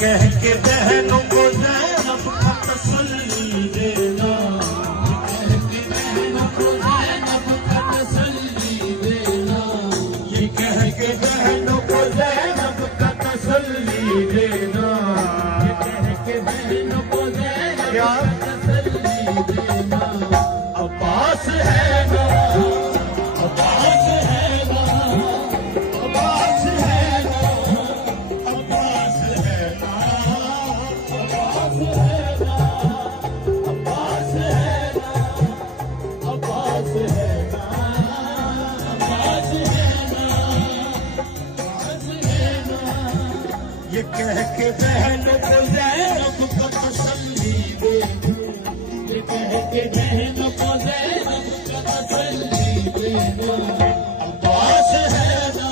कह के बहनों को ज़ैनब का तसल्ली देना, कह के बहनों को ज़ैनब का तसल्ली देना, ये कह के बहनों को ज़ैनब का तसल्ली देना, ये कह के बहनों को ज़ैनब का तसल्ली देना। अब्बास है ना, अब्बास है ना, अब्बास है ना, अब्बास है ना, अब्बास है ना, अब्बास है ना, अब्बास है ना, अब्बास है ना, अब्बास है ना। ये कह के बहनों को ज़ैनब का तसल्ली दे, ये कह के बहनों को ज़ैनब का तसल्ली दे। अब्बास है ना,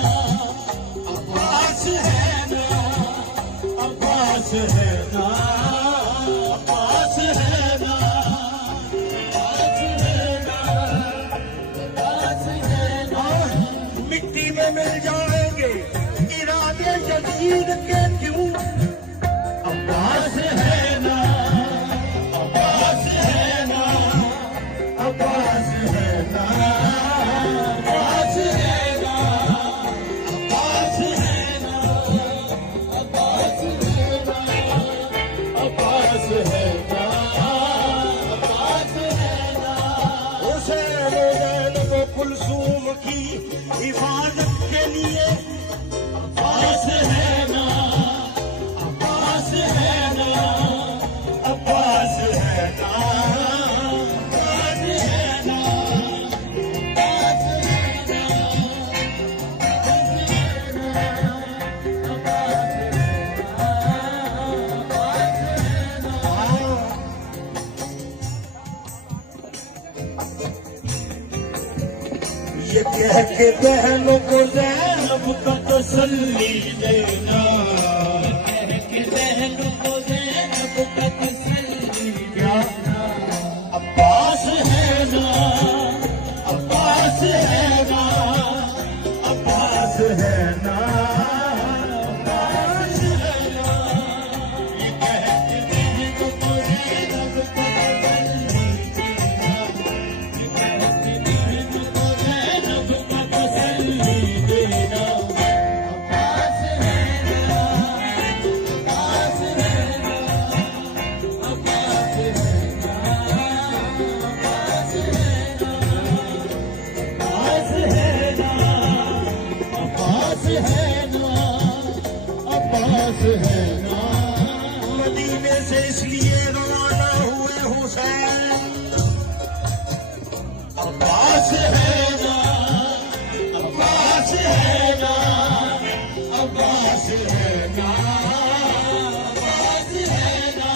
अब्बास है ना, अब्बास है ना, अब्बास है ना, अब्बास है ना, अब्बास है ना। मिट्टी में मिल जाएंगे इरादे यज़ीद के क्यों, अब्बास है ना, अब्बास है ना, अब्बास है ना, अब्बास है ना, अब्बास है ना, अब्बास है ना, अब्बास है ना, अब्बास है ना। हुसैन ज़ैनब व कुलसूम की हिफाजत के लिए अब्बास है ना, अब्बास है ना, अब्बास है ना, अब्बास है ना, अब्बास है ना, ये कह के बहनों को ज़ैनब का तसल्ली देना, कह के बहनों को ज़ैनब का तसल्ली देना। अब्बास है ना, अब्बास है ना, अब्बास है ना, अब्बास है ना। ये कह के बहनों को ज़ैनब का तसल्ली देना, ये कह के बहनों को ज़ैनब का तसल्ली देना। अब्बास है ना, अब्बास है ना, अब्बास है ना, अब्बास है ना, अब्बास है ना, अब्बास है ना, अब्बास है ना। मदीने से इसलिए रवाना हुए हुसैन, अब्बास है ना, अब्बास है ना, अब्बास है ना, अब्बास है ना।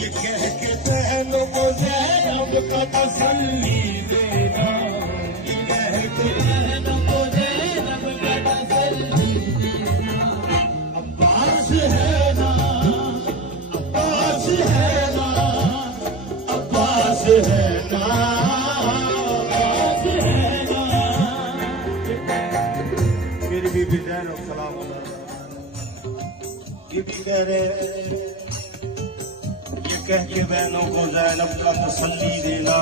ये कह के बहनों को ज़ैनब का तसल्ली देना, ये कह के बहनों को ज़ैनब का तसल्ली देना। अब्बास है ना, अब्बास है ना, अब्बास है ना, अब्बास है ना। मेरी बीबी ज़ैनब सलाम ये भी कह रहे हैं, ये कह के बहनों को ज़ैनब का तसल्ली देना,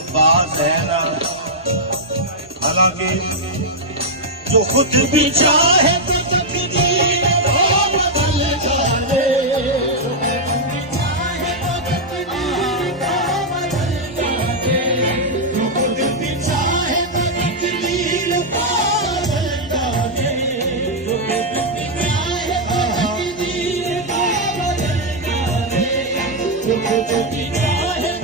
अब्बास है ना। हालांकि जो खुद भी चाहे तो तकदीर वो बदल जाए, जो खुद भी चाहे तो तकदीर वो बदल जाए, जो खुद भी चाहे तो तकदीर वो बदल जाए, जो खुद भी चाहे तो तकदीर वो बदल जाए, जो खुद भी चाहे तो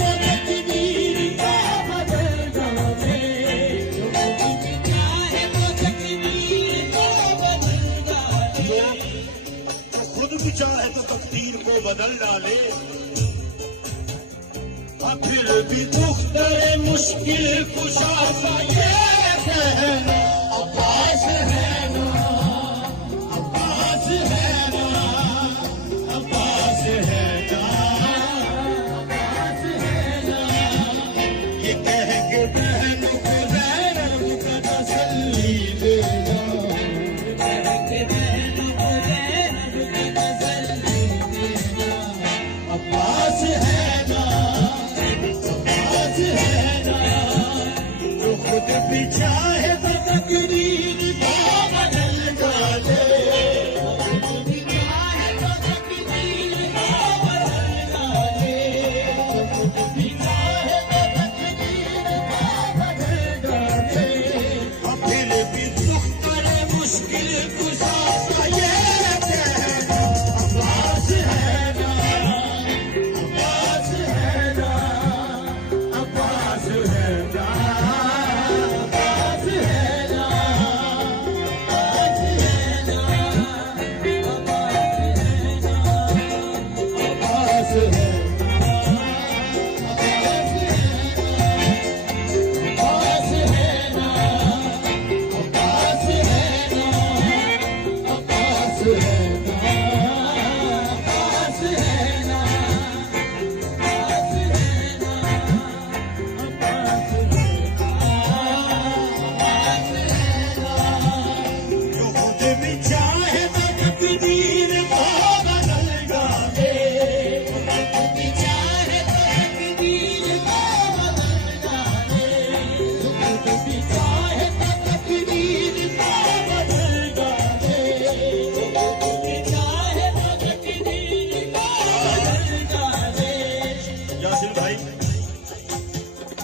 तकदीर वो बदल जाए, जो खुद भी चाहे तो तकदीर वो बदल जाए, खुद भी चाहे तो तकदीर को बदल डाले। फिर भी दुख्तर मुश्किल कुशा सा ये कहना, अब्बास है ना, अब्बास है ना, अब्बास है ना, अब्बास है ना। ये कह के बहनों को ज़ैनब का तसल्ली देना, ये कह के बहनों को ज़ैनब कुशा का ये कहना अब्बास है ना, अब्बास है ना, अब्बास है ना, अब्बास है ना, अब्बास है ना, अब्बास है ना,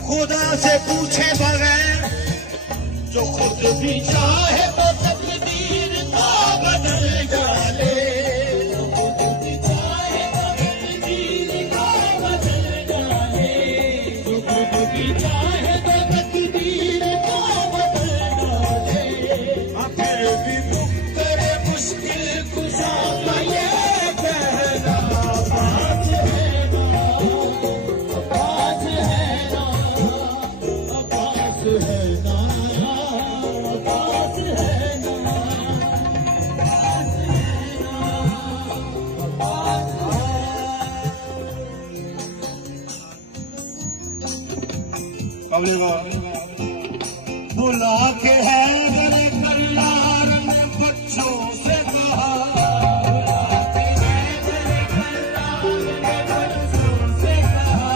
खुदा से पूछे बगैर जो खुद भी चाहे तो तकदीर का बदल डाले, जो खुद भी चाहे तो तकदीर का बदल डाले, जो खुद भी चाहे तो तकदीर का बदल डाले। फिर भी मुक्तरे मुश्किल कुशा का ये कहना अब्बास है ना, अब्बास है ना, अब्बास है ना, अब्बास है ना, अब्बास है ना। बुला के हैदर कल्लार ने बच्चों से कहा, बुला के हैदर कल्लार ने बच्चों से कहा,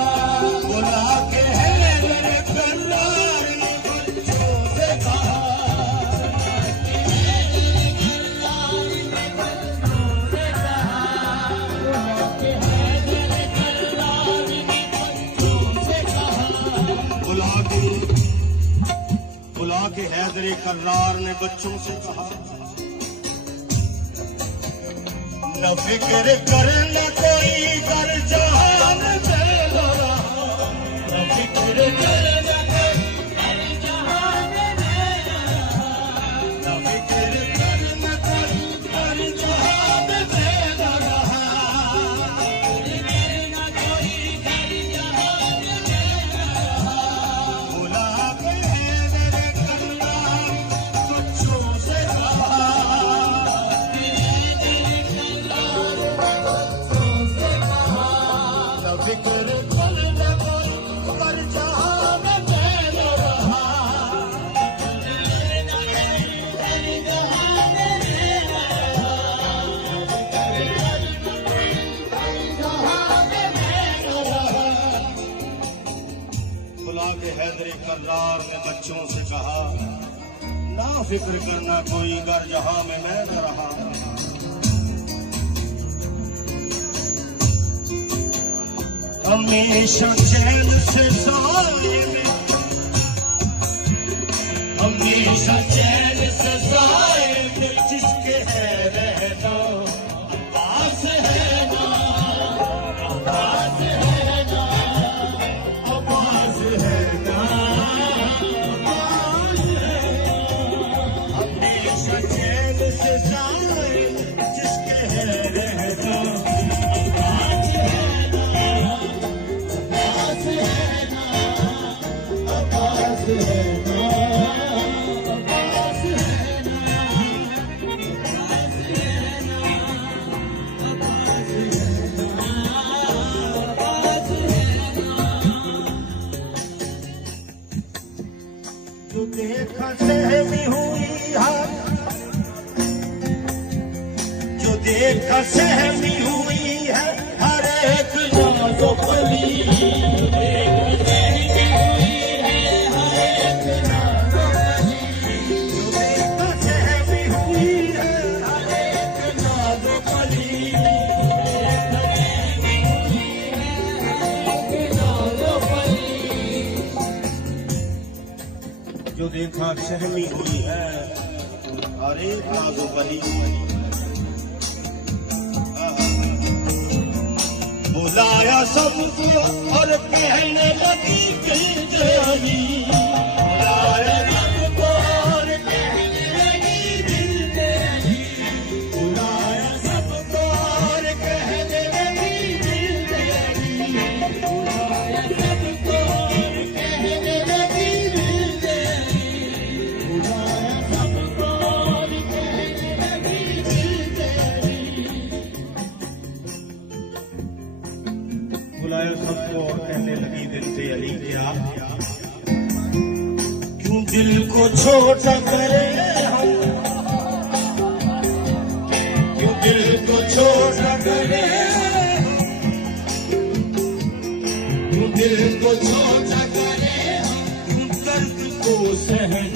बुला के हैदर कल्लार ने बच्चों से कहा, बुला के हैदर कल्लार ने बच्चों से कहा, न फिक्र करना कोई कर जहान में रहा, न फिक्र करना कोई कर जहान में रहा, न फिक्र करना कोई कर जहान में रहा, करना कोई कर जहान में रहा। बुला के हैदर कल्लार बच्चों से कहा, फिक्र करना कोई कर जहां में रहा, बुला के हैदर कल्लार ने बच्चों से कहा, ना फिक्र करना कोई कर जहां में मैं न रहा। हमेशा चैन से साए में, हमेशा चैन से साए में जिसके है रहना अब्बास है ना, अब्बास है ना, अब्बास है ना, अब्बास है ना। हमेशा चैन से साए जिसके है रहना अब्बास है ना, अब्बास है ना, अब्बास है ना, अब्बास है ना, अब्बास है ना, अब्बास है ना, अब्बास है ना। जो देखा सहमी हुई है, जो देखा सहमी हुई है हर एक नाज़ो कली, जो देखा सहमी हुई है हर एक नाज़ो कली, जो देखा सहमी हुई है हर एक नाज़ो कली, जो देखा सहमी हुई है हर अरे बाजू बनी बुलाया सबको और कहने लगी दिल तेरी बुलाया सबको और कहने लगी दिल तेरी बुलाया सबको और कहने लगी दिल तेरी बुलाया सबको और कहने लगी दिल तेरी बुलाया सबको और कहने लगी दिल तेरी बुलाया सबको और कहने लगी दिल से अली क्या क्यों दिल को छोटा करे हम क्यों दिल को छोटा करे क्यों दिल को छोटा करे क्यों दर्द को सहन